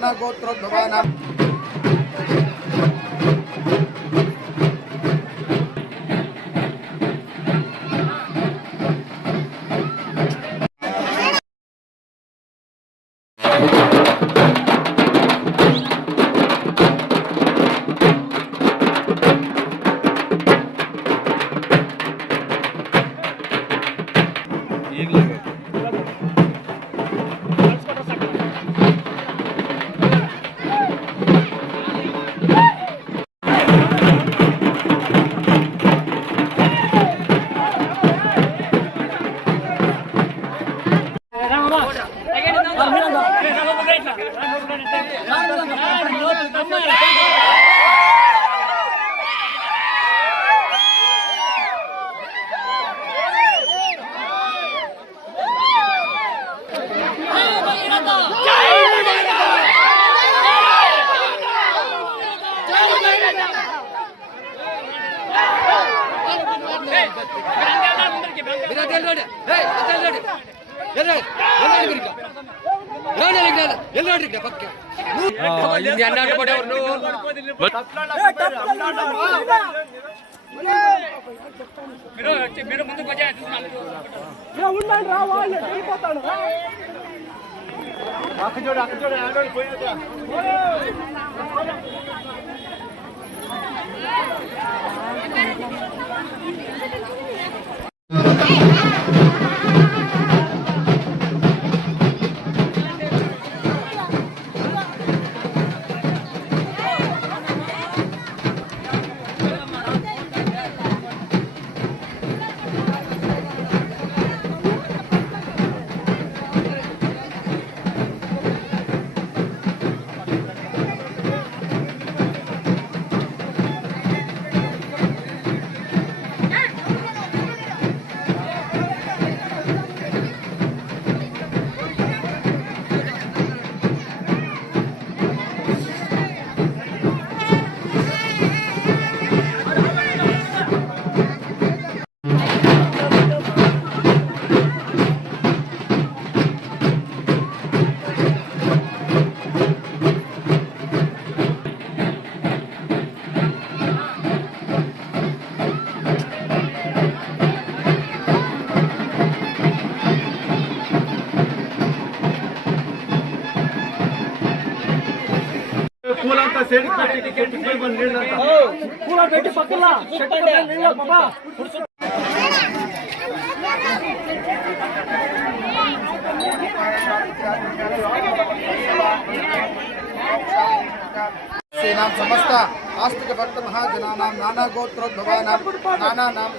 नाना गोत्रोद्भवानां पूरा बेटी पकड़ा बाबा सेनां समस्त आस्तिक भक्त महाजनानां नाना गोत्रोद्भवानां नाना नाम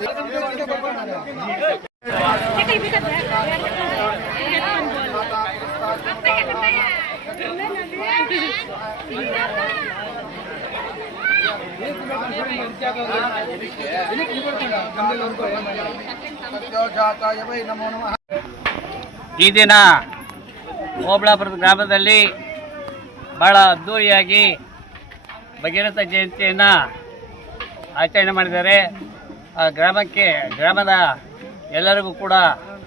ಈ ದಿನ ಓಬಳಾಪುರದ ಗ್ರಾಮದಲ್ಲಿ ಬಹಳ ಅದ್ದೂರಿಯಾಗಿ ಭಗೀರಥ ಜಯಂತಿಯನ್ನು ಆಚರಣೆ ಮಾಡಿದ್ದಾರೆ. ಆ ಗ್ರಾಮದ ಎಲ್ಲರಿಗೂ ಕೂಡ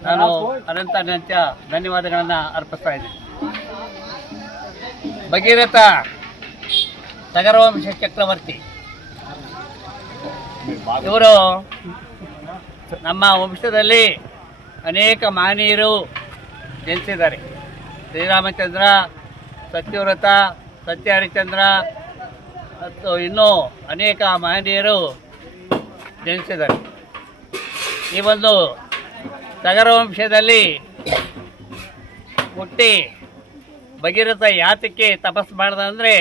ನಾನು ಅನಂತ ಧನ್ಯವಾದಗಳನ್ನು ಅರ್ಪಿಸ್ತಾ ಇದ್ದೀನಿ. ಭಗೀರಥ ಸಗರವಂಶ ಚಕ್ರವರ್ತಿ ಇವರು ನಮ್ಮ ವಂಶದಲ್ಲಿ ಅನೇಕ ಮಹನೀಯರು ಜನಿಸಿದ್ದಾರೆ. ಶ್ರೀರಾಮಚಂದ್ರ, ಸತ್ಯವ್ರತ, ಸತ್ಯ ಹರಿಶ್ಚಂದ್ರ ಮತ್ತು ಇನ್ನೂ ಅನೇಕ ಮಹನೀಯರು ಜನಿಸಿದ್ದಾರೆ. ಈ ಒಂದು ಸಗರವಂಶದಲ್ಲಿ ಹುಟ್ಟಿ ಭಗೀರಥ ಯಾತಕ್ಕೆ ತಪಸ್ಸು ಮಾಡ್ದಂದರೆ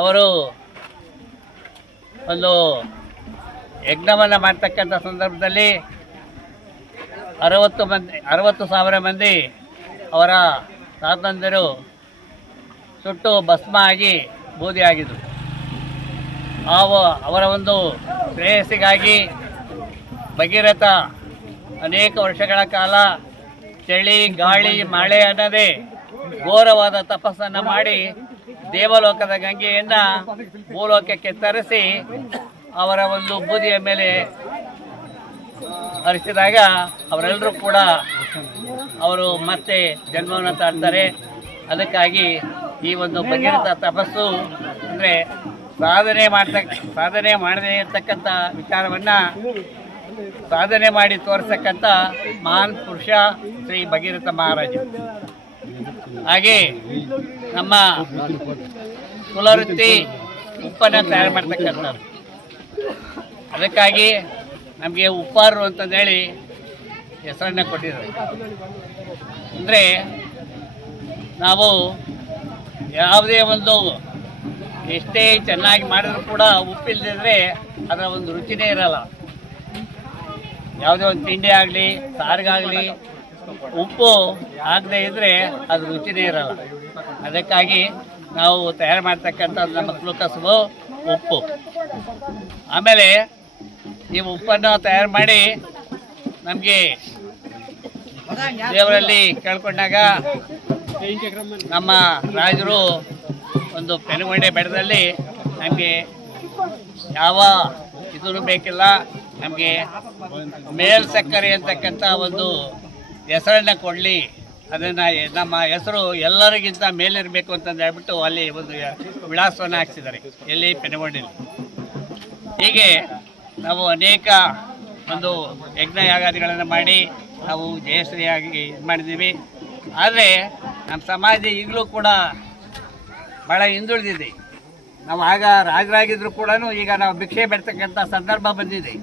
ಅವರು ಒಂದು ಯಜ್ಞವನ್ನು ಮಾಡ್ತಕ್ಕಂಥ ಸಂದರ್ಭದಲ್ಲಿ 60,000 ಮಂದಿ ಅವರ ತಾತಂದಿರು ಸುಟ್ಟು ಭಸ್ಮ ಆಗಿ ಬೂದಿ ಆಗಿದ್ದರು. ಅವರ ಒಂದು ಶ್ರೇಯಸ್ಸಿಗಾಗಿ ಭಗೀರಥ ಅನೇಕ ವರ್ಷಗಳ ಕಾಲ ಚಳಿ, ಗಾಳಿ, ಮಳೆ ಅನ್ನದೇ ಘೋರವಾದ ತಪಸ್ಸನ್ನು ಮಾಡಿ ದೇವಲೋಕದ ಗಂಗೆಯನ್ನು ಭೂಲೋಕಕ್ಕೆ ತರಿಸಿ ಅವರ ಒಂದು ಬೂದಿಯ ಮೇಲೆ ಹರಿಸಿದಾಗ ಅವರೆಲ್ಲರೂ ಕೂಡ ಅವರು ಮತ್ತೆ ಜನ್ಮವನ್ನು ತಾಳ್ತಾರೆ. ಅದಕ್ಕಾಗಿ ಈ ಒಂದು ಭಗೀರಥ ತಪಸ್ಸು ಅಂದರೆ ಸಾಧನೆ ಮಾಡದೇ ಇರತಕ್ಕಂಥ ವಿಚಾರವನ್ನು ಸಾಧನೆ ಮಾಡಿ ತೋರಿಸ್ತಕ್ಕಂಥ ಮಹಾನ್ ಪುರುಷ ಶ್ರೀ ಭಗೀರಥ ಮಹಾರಾಜ. ಹಾಗೆ ನಮ್ಮ ಕುಲವೃತ್ತಿ ಉಪ್ಪನ್ನು ತಯಾರು ಮಾಡ್ತಕ್ಕಂಥವ್ರು. ಅದಕ್ಕಾಗಿ ನಮಗೆ ಉಪ್ಪಾರರು ಅಂತಂದೇಳಿ ಹೆಸರನ್ನು ಕೊಟ್ಟಿದ್ದಾರೆ. ಅಂದರೆ ನಾವು ಯಾವುದೇ ಒಂದು ಎಷ್ಟೇ ಚೆನ್ನಾಗಿ ಮಾಡಿದ್ರು ಕೂಡ ಉಪ್ಪಿಲ್ಲದಿದ್ದರೆ ಅದರ ಒಂದು ರುಚಿನೇ ಇರಲ್ಲ. ಯಾವುದೇ ಒಂದು ತಿಂಡಿ ಆಗಲಿ ಸಾರಿಗಾಗಲಿ ಉಪ್ಪು ಆಗದೆ ಇದ್ದರೆ ಅದು ರುಚಿನೇ ಇರಲ್ಲ. ಅದಕ್ಕಾಗಿ ನಾವು ತಯಾರು ಮಾಡ್ತಕ್ಕಂಥದ್ದು ನಮ್ಮ ಕುಲಕಸುಬು ಉಪ್ಪು. ಆಮೇಲೆ ಈ ಉಪ್ಪನ್ನು ತಯಾರು ಮಾಡಿ ನಮಗೆ ದೇವರಲ್ಲಿ ಕೇಳ್ಕೊಂಡಾಗ ನಮ್ಮ ರಾಜರು ಒಂದು ಪೆನುಗೊಂಡೆ ಬೆಟ್ಟದಲ್ಲಿ ನಮಗೆ ಯಾವ ಇದೂ ಬೇಕಿಲ್ಲ, ನಮಗೆ ಮೇಲ್ ಸಕ್ಕರೆ ಅಂತಕ್ಕಂಥ ಒಂದು ಹೆಸರನ್ನು ಕೊಡಲಿ, ಅದನ್ನು ನಮ್ಮ ಹೆಸರು ಎಲ್ಲರಿಗಿಂತ ಮೇಲಿರಬೇಕು ಅಂತಂದು ಹೇಳ್ಬಿಟ್ಟು ಅಲ್ಲಿ ಒಂದು ವಿಳಾಸವನ್ನು ಹಾಕ್ಸಿದ್ದಾರೆ, ಎಲ್ಲಿ ಪೆನುಗೊಂಡಲ್ಲಿ. ಹೀಗೆ ನಾವು ಅನೇಕ ಒಂದು ಯಜ್ಞ ಯಾಗಾದಿಗಳನ್ನು ಮಾಡಿ ನಾವು ಜಯಶ್ರೀಯಾಗಿ ಇದು ಮಾಡಿದ್ದೀವಿ. ಆದರೆ ನಮ್ಮ ಸಮಾಜ ಈಗಲೂ ಕೂಡ ಭಾಳ ಹಿಂದುಳಿದಿದೆ. ನಾವು ಆಗ ರಾಜರಾಗಿದ್ದರೂ ಕೂಡ ಈಗ ನಾವು ಭಿಕ್ಷೆ ಬೆಡ್ತಕ್ಕಂಥ ಸಂದರ್ಭ ಬಂದಿದೆ.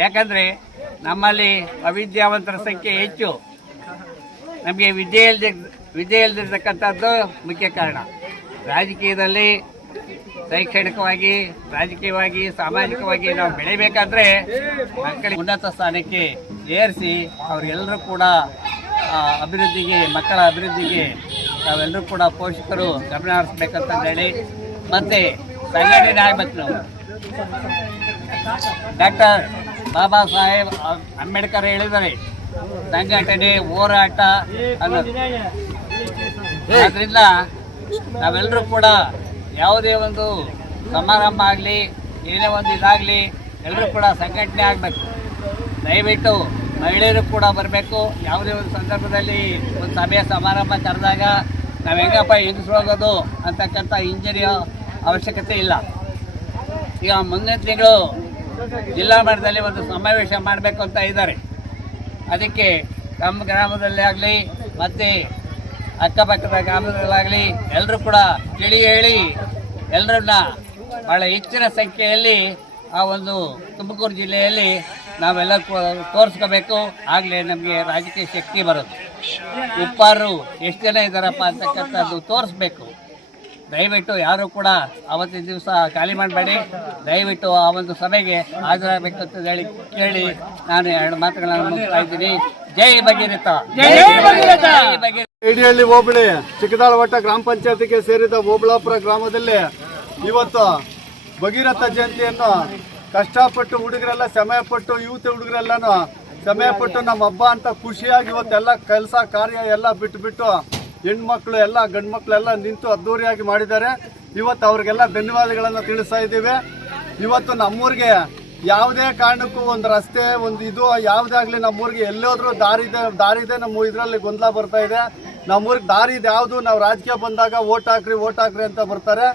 ಯಾಕಂದರೆ ನಮ್ಮಲ್ಲಿ ಅವಿದ್ಯಾವಂತರ ಸಂಖ್ಯೆ ಹೆಚ್ಚು, ನಮಗೆ ವಿದ್ಯೆ ಇಲ್ಲದಿರ್ತಕ್ಕಂಥದ್ದು ಮುಖ್ಯ ಕಾರಣ. ರಾಜಕೀಯದಲ್ಲಿ ಶೈಕ್ಷಣಿಕವಾಗಿ, ರಾಜಕೀಯವಾಗಿ, ಸಾಮಾಜಿಕವಾಗಿ ನಾವು ಬೆಳಿಬೇಕಾದ್ರೆ ಮಕ್ಕಳಿಗೆ ಉನ್ನತ ಸ್ಥಾನಕ್ಕೆ ಏರಿಸಿ ಅವರೆಲ್ಲರೂ ಕೂಡ ಅಭಿವೃದ್ಧಿಗೆ, ಮಕ್ಕಳ ಅಭಿವೃದ್ಧಿಗೆ ನಾವೆಲ್ಲರೂ ಕೂಡ ಪೋಷಕರು ಗಮನ ಹರಿಸ್ಬೇಕಂತಂದೇಳಿ ಮತ್ತು ಸಂಘಟನೆ ಆಗಬೇಕು. ನಾವು ಡಾಕ್ಟರ್ ಬಾಬಾ ಸಾಹೇಬ್ ಅಂಬೇಡ್ಕರ್ ಹೇಳಿದ್ದಾರೆ, ಸಂಘಟನೆ ಹೋರಾಟ ಅನ್ನೋದು. ಆದ್ದರಿಂದ ನಾವೆಲ್ಲರೂ ಕೂಡ ಯಾವುದೇ ಒಂದು ಸಮಾರಂಭ ಆಗಲಿ, ಏನೇ ಒಂದು ಇದಾಗಲಿ, ಎಲ್ಲರೂ ಕೂಡ ಸಂಘಟನೆ ಆಗಬೇಕು. ದಯವಿಟ್ಟು ಮಹಿಳೆಯರು ಕೂಡ ಬರಬೇಕು. ಯಾವುದೇ ಒಂದು ಸಂದರ್ಭದಲ್ಲಿ ಒಂದು ಸಭೆಯ ಸಮಾರಂಭ ಕರೆದಾಗ ನಾವು ಹೆಂಗಪ್ಪ ಹೋಗೋದು ಅಂತಕ್ಕಂಥ ಇಂಜರಿಯ ಅವಶ್ಯಕತೆ ಇಲ್ಲ. ಈಗ ಮುಂದಿನ ತಿಂಗಳು ಜಿಲ್ಲಾ ಮಟ್ಟದಲ್ಲಿ ಒಂದು ಸಮಾವೇಶ ಮಾಡಬೇಕು ಅಂತ ಇದ್ದಾರೆ. ಅದಕ್ಕೆ ನಮ್ಮ ಗ್ರಾಮದಲ್ಲೇ ಆಗಲಿ ಮತ್ತು ಅಕ್ಕಪಕ್ಕದ ಗ್ರಾಮದಲ್ಲಾಗಲಿ ಎಲ್ಲರೂ ಕೂಡ ಹೇಳಿ ಎಲ್ಲರನ್ನ ಭಾಳ ಹೆಚ್ಚಿನ ಸಂಖ್ಯೆಯಲ್ಲಿ ಆ ಒಂದು ತುಮಕೂರು ಜಿಲ್ಲೆಯಲ್ಲಿ ನಾವೆಲ್ಲ ತೋರಿಸ್ಕೋಬೇಕು. ಆಗಲೇ ನಮಗೆ ರಾಜಕೀಯ ಶಕ್ತಿ ಬರೋದು. ಉಪ್ಪಾರರು ಎಷ್ಟು ಜನ ಇದ್ದಾರಪ್ಪ ಅಂತಕ್ಕಂಥದ್ದು ತೋರಿಸ್ಬೇಕು. ದಯವಿಟ್ಟು ಯಾರು ಕೂಡ ಆವತ್ತಿನ ದಿವಸ ಖಾಲಿ ಮಾಡಬೇಡಿ. ದಯವಿಟ್ಟು ಆ ಒಂದು ಸಭೆಗೆ ಹಾಜರಾಗಬೇಕು ಅಂತ ಕೇಳಿ ನಾನು 2 ಮಾತುಗಳನ್ನು ಮುಗಿಸ್ತಾ ಇದ್ದೀನಿ. ಜೈ ಭಗೀರಥ. ಐಡಿಹಳ್ಳಿ ಹೋಬಳಿ ಚಿಕ್ಕದಾಳವಟ್ಟ ಗ್ರಾಮ ಪಂಚಾಯತಿಗೆ ಸೇರಿದ ಓಬಳಾಪುರ ಗ್ರಾಮದಲ್ಲಿ ಇವತ್ತು ಭಗೀರಥ ಜಯಂತಿಯನ್ನು ಕಷ್ಟಪಟ್ಟು ಹುಡುಗರೆಲ್ಲ ಸಮಯಪಟ್ಟು ಹುಡುಗರೆಲ್ಲನೂ ಸಮಯಪಟ್ಟು ನಮ್ಮ ಹಬ್ಬ ಅಂತ ಖುಷಿಯಾಗಿ ಇವತ್ತೆಲ್ಲ ಕೆಲಸ ಕಾರ್ಯ ಎಲ್ಲ ಬಿಟ್ಟು ಹೆಣ್ಮಕ್ಳು ಎಲ್ಲ ಗಂಡು ಮಕ್ಕಳು ಎಲ್ಲ ನಿಂತು ಅದ್ದೂರಿಯಾಗಿ ಮಾಡಿದ್ದಾರೆ. ಇವತ್ತು ಅವ್ರಿಗೆಲ್ಲ ಧನ್ಯವಾದಗಳನ್ನು ತಿಳಿಸ್ತಾ ಇದ್ದೀವಿ. ಇವತ್ತು ನಮ್ಮೂರಿಗೆ ಯಾವುದೇ ಕಾರಣಕ್ಕೂ ಒಂದು ರಸ್ತೆ ಒಂದು ಇದು ಯಾವುದೇ ಆಗಲಿ ನಮ್ಮೂರಿಗೆ ಎಲ್ಲೋದ್ರೂ ದಾರಿ ಇದೆ. ನಮ್ಮ ಇದರಲ್ಲಿ ಗೊಂದಲ ಬರ್ತಾ ಇದೆ. ನಮ್ಮೂರಿಗೆ ದಾರಿ ಇದೆ ಯಾವುದು, ನಾವು ರಾಜಕೀಯ ಬಂದಾಗ ಓಟ್ ಹಾಕ್ರಿ ಅಂತ ಬರ್ತಾರೆ.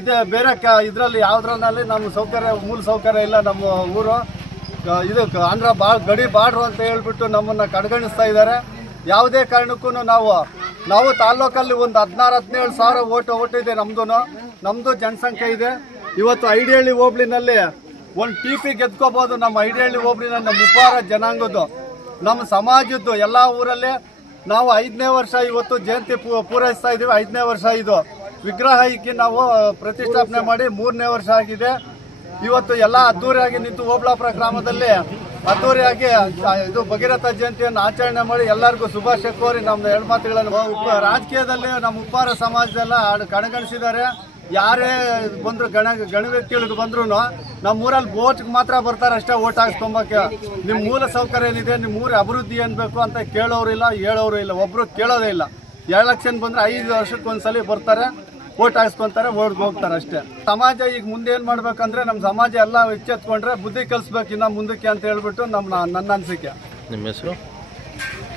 ಇದೆ ಬೇರೆ ಇದರಲ್ಲಿ ಯಾವುದ್ರಲ್ಲಿ ನಮ್ಮ ಮೂಲ ಸೌಕರ್ಯ ಇಲ್ಲ. ನಮ್ಮ ಊರು ಇದು ಆಂಧ್ರ ಗಡಿ ಬಾರ್ಡ್ರು ಅಂತ ಹೇಳ್ಬಿಟ್ಟು ನಮ್ಮನ್ನು ಕಡೆಗಣಿಸ್ತಾ ಇದ್ದಾರೆ. ಯಾವುದೇ ಕಾರಣಕ್ಕೂ ನಾವು ತಾಲ್ಲೂಕಲ್ಲಿ ಒಂದು 16-17 ಸಾವಿರ ಓಟ್ ಇದೆ ನಮ್ಮದು ಜನಸಂಖ್ಯೆ ಇದೆ. ಇವತ್ತು ಐಡಿಹಳ್ಳಿ ಹೋಬಳಿನಲ್ಲಿ ಒಂದು TP ಗೆದ್ಕೋಬೋದು. ನಮ್ಮ ಐಡಿಹಳ್ಳಿ ಹೋಬಳಿನಲ್ಲಿ ನಮ್ಮ ಉಪ್ಪಾರ ಜನಾಂಗದ್ದು, ನಮ್ಮ ಸಮಾಜದ್ದು ಎಲ್ಲ ಊರಲ್ಲೇ ನಾವು 5ನೇ ವರ್ಷ ಇವತ್ತು ಜಯಂತಿ ಪೂರೈಸ್ತಾ ಇದ್ದೀವಿ. 5ನೇ ವರ್ಷ ಇದು ವಿಗ್ರಹ ಇಕ್ಕಿ ನಾವು ಪ್ರತಿಷ್ಠಾಪನೆ ಮಾಡಿ 3ನೇ ವರ್ಷ ಆಗಿದೆ. ಇವತ್ತು ಎಲ್ಲ ಅದ್ದೂರಿಯಾಗಿ ನಿಂತು ಓಬಳಾಪುರ ಗ್ರಾಮದಲ್ಲಿ ಅದ್ದೂರಿಯಾಗಿ ಇದು ಭಗೀರಥ ಜಯಂತಿಯನ್ನು ಆಚರಣೆ ಮಾಡಿ ಎಲ್ಲರಿಗೂ ಶುಭಾಶಯ ಕೋರಿ ನಮ್ಮ 2 ಮಾತುಗಳನ್ನು ರಾಜಕೀಯದಲ್ಲಿ ನಮ್ಮ ಉಪ್ಪಾರ ಸಮಾಜದೆಲ್ಲ ಕಡೆಗಣಿಸಿದ್ದಾರೆ. ಯಾರೇ ಬಂದ್ರು ಗಣ ವ್ಯಕ್ತಿಗಳು ಬಂದ್ರು ನಮ್ಮೂರಲ್ಲಿ ಓಟ್ಗೆ ಮಾತ್ರ ಬರ್ತಾರೆ ಅಷ್ಟೇ, ಓಟ್ ಹಾಕ್ಸ್ಕೊಂಬಕ್ಕೆ. ನಿಮ್ಮ ಮೂಲ ಸೌಕರ್ಯ ಏನಿದೆ, ನಿಮ್ಮ ಊರ ಅಭಿವೃದ್ಧಿ ಏನ್ಬೇಕು ಅಂತ ಕೇಳೋರು ಇಲ್ಲ, ಹೇಳೋರು ಇಲ್ಲ, ಒಬ್ರು ಕೇಳೋದೇ ಇಲ್ಲ. ಎಲೆಕ್ಷನ್ ಬಂದ್ರೆ 5 ವರ್ಷಕ್ಕೆ ಒಂದ್ಸಲಿ ಬರ್ತಾರೆ, ಓಟ್ ಹಾಕ್ಸ್ಕೊಂತಾರೆ, ಓಟ್ಗೆ ಹೋಗ್ತಾರೆ ಅಷ್ಟೇ. ಸಮಾಜ ಈಗ ಮುಂದೆ ಏನು ಮಾಡ್ಬೇಕಂದ್ರೆ ನಮ್ಮ ಸಮಾಜ ಎಲ್ಲ ಎಚ್ಚೆತ್ಕೊಂಡ್ರೆ ಬುದ್ಧಿ ಕಲಿಸ್ಬೇಕು ಇನ್ನು ಮುಂದಕ್ಕೆ ಅಂತ ಹೇಳ್ಬಿಟ್ಟು ನನ್ನ ಅನಿಸಿಕೆ. ನಿಮ್ಮ ಹೆಸರು?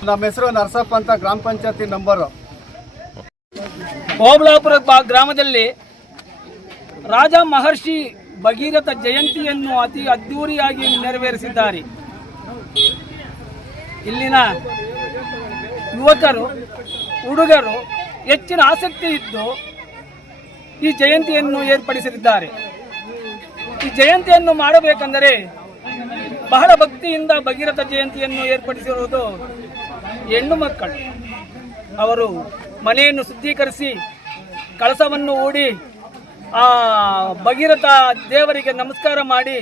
ನಮ್ಮ ಹೆಸರು ನರಸಪ್ಪ ಅಂತ, ಗ್ರಾಮ ಪಂಚಾಯತಿ ನಂಬರು. ಓಬಳಾಪುರ ಗ್ರಾಮದಲ್ಲಿ ರಾಜ ಮಹರ್ಷಿ ಭಗೀರಥ ಜಯಂತಿಯನ್ನು ಅತಿ ಅದ್ಧೂರಿಯಾಗಿ ನೆರವೇರಿಸಿದ್ದಾರೆ. ಇಲ್ಲಿನ ಯುವಕರು ಹುಡುಗರು ಹೆಚ್ಚಿನ ಆಸಕ್ತಿ ಇದ್ದು ಈ ಜಯಂತಿಯನ್ನು ಏರ್ಪಡಿಸಿದ್ದಾರೆ. ಈ ಜಯಂತಿಯನ್ನು ಮಾಡಬೇಕೆಂದರೆ ಬಹಳ ಭಕ್ತಿಯಿಂದ ಭಗೀರಥ ಜಯಂತಿಯನ್ನು ಏರ್ಪಡಿಸಿರುವುದು ಹೆಣ್ಣು ಮಕ್ಕಳು. ಅವರು ಮನೆಯನ್ನು ಶುದ್ಧೀಕರಿಸಿ ಕಳಸವನ್ನು ಹೂಡಿ ಆ ಭಗೀರಥ ದೇವರಿಗೆ ನಮಸ್ಕಾರ ಮಾಡಿ,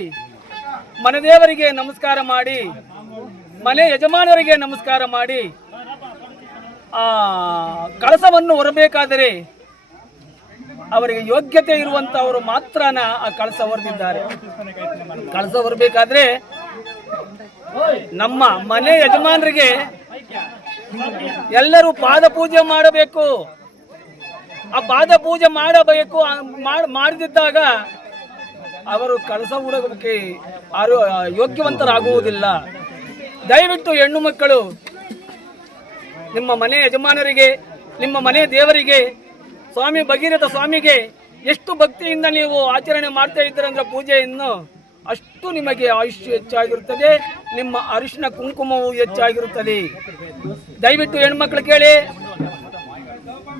ಮನೆ ದೇವರಿಗೆ ನಮಸ್ಕಾರ ಮಾಡಿ, ಮನೆ ಯಜಮಾನರಿಗೆ ನಮಸ್ಕಾರ ಮಾಡಿ ಆ ಕಳಸವನ್ನು ಹೊರಬೇಕಾದರೆ ಅವರಿಗೆ ಯೋಗ್ಯತೆ ಇರುವಂತವರು ಮಾತ್ರನ ಆ ಕಳಸ ಹೊರದಿದ್ದಾರೆ. ಕಳಸ ಹೊರಬೇಕಾದ್ರೆ ನಮ್ಮ ಮನೆ ಯಜಮಾನರಿಗೆ ಎಲ್ಲರೂ ಪಾದ ಪೂಜೆ ಮಾಡಬೇಕು. ಆ ಪಾದ ಪೂಜೆ ಮಾಡಬೇಕು. ಮಾಡದಿದ್ದಾಗ ಅವರು ಕಳಸ ಹುಡುಗಕ್ಕೆ ಯೋಗ್ಯವಂತರಾಗುವುದಿಲ್ಲ. ದಯವಿಟ್ಟು ಹೆಣ್ಣು ಮಕ್ಕಳು ನಿಮ್ಮ ಮನೆ ಯಜಮಾನರಿಗೆ, ನಿಮ್ಮ ಮನೆ ದೇವರಿಗೆ, ಸ್ವಾಮಿ ಭಗೀರಥ ಸ್ವಾಮಿಗೆ ಎಷ್ಟು ಭಕ್ತಿಯಿಂದ ನೀವು ಆಚರಣೆ ಮಾಡ್ತಾ ಇದ್ದೀರಂದ್ರೆ ಪೂಜೆಯನ್ನು, ಅಷ್ಟು ನಿಮಗೆ ಆಯುಷ್ಯ ಹೆಚ್ಚಾಗಿರುತ್ತದೆ, ನಿಮ್ಮ ಅರಿಶಿನ ಕುಂಕುಮವು ಹೆಚ್ಚಾಗಿರುತ್ತದೆ. ದಯವಿಟ್ಟು ಹೆಣ್ಮಕ್ಳು ಕೇಳಿ,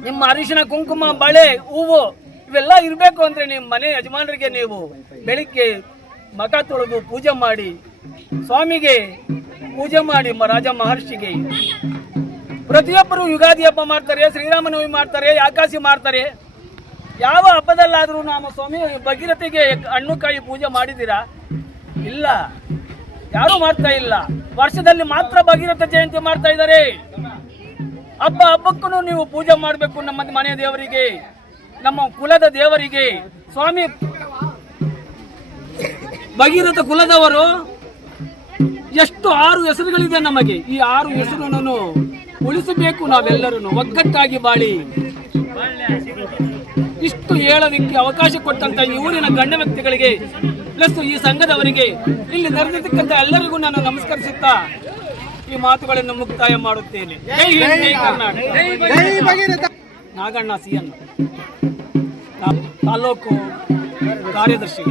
ನಿಮ್ಮ ಅರಿಶಿನ ಕುಂಕುಮ ಬಳೆ ಹೂವು ಇವೆಲ್ಲ ಇರಬೇಕು ಅಂದ್ರೆ ನಿಮ್ಮ ಮನೆ ಯಜಮಾನರಿಗೆ ನೀವು ಬೆಳಿಗ್ಗೆ ಮಖ ತೊಳೆದು ಪೂಜೆ ಮಾಡಿ, ಸ್ವಾಮಿಗೆ ಪೂಜೆ ಮಾಡಿ, ರಾಜ ಮಹರ್ಷಿಗೆ. ಪ್ರತಿಯೊಬ್ಬರು ಯುಗಾದಿ ಹಬ್ಬ ಮಾಡ್ತಾರೆ, ಶ್ರೀರಾಮನವಮಿ ಮಾಡ್ತಾರೆ, ಆಕಾಶಿ ಮಾಡ್ತಾರೆ. ಯಾವ ಹಬ್ಬದಲ್ಲಾದರೂ ನಾವು ಸ್ವಾಮಿ ಭಗೀರಥಿಗೆ ಹಣ್ಣು ಕಾಯಿ ಪೂಜೆ ಮಾಡಿದ್ದೀರಾ? ಇಲ್ಲ, ಯಾರು ಮಾಡ್ತಾ ಇಲ್ಲ. ವರ್ಷದಲ್ಲಿ ಮಾತ್ರ ಭಗೀರಥ ಜಯಂತಿ ಮಾಡ್ತಾ ಇದ್ದಾರೆ. ಹಬ್ಬಕ್ಕೂ ನೀವು ಪೂಜೆ ಮಾಡಬೇಕು. ನಮ್ಮ ಮನೆಯ ದೇವರಿಗೆ, ನಮ್ಮ ಕುಲದ ದೇವರಿಗೆ. ಸ್ವಾಮಿ ಭಗೀರಥ ಕುಲದವರು ಎಷ್ಟು 6 ಹೆಸರುಗಳಿದೆ ನಮಗೆ. ಈ 6 ಹೆಸರನ್ನು ಉಳಿಸಬೇಕು. ನಾವೆಲ್ಲರೂ ಒಗ್ಗಟ್ಟಾಗಿ ಬಾಳಿ ಇಷ್ಟು ಹೇಳೋದಕ್ಕೆ ಅವಕಾಶ ಕೊಟ್ಟಂತ ಈ ಊರಿನ ಗಣ್ಯ ವ್ಯಕ್ತಿಗಳಿಗೆ ಪ್ಲಸ್ ಈ ಸಂಘದವರಿಗೆ, ಇಲ್ಲಿ ನೆರೆದಿರ್ತಕ್ಕಂಥ ಎಲ್ಲರಿಗೂ ನಾನು ನಮಸ್ಕರಿಸುತ್ತಾ ಈ ಮಾತುಗಳನ್ನು ಮುಕ್ತಾಯ ಮಾಡುತ್ತೇನೆ. ಜೈ ಹಿಂದ್, ಜೈ ಕರ್ನಾಟಕ. ನಾಗಣ್ಣ ಸಿಎನ್, ತಾಲೂಕು ಕಾರ್ಯದರ್ಶಿ.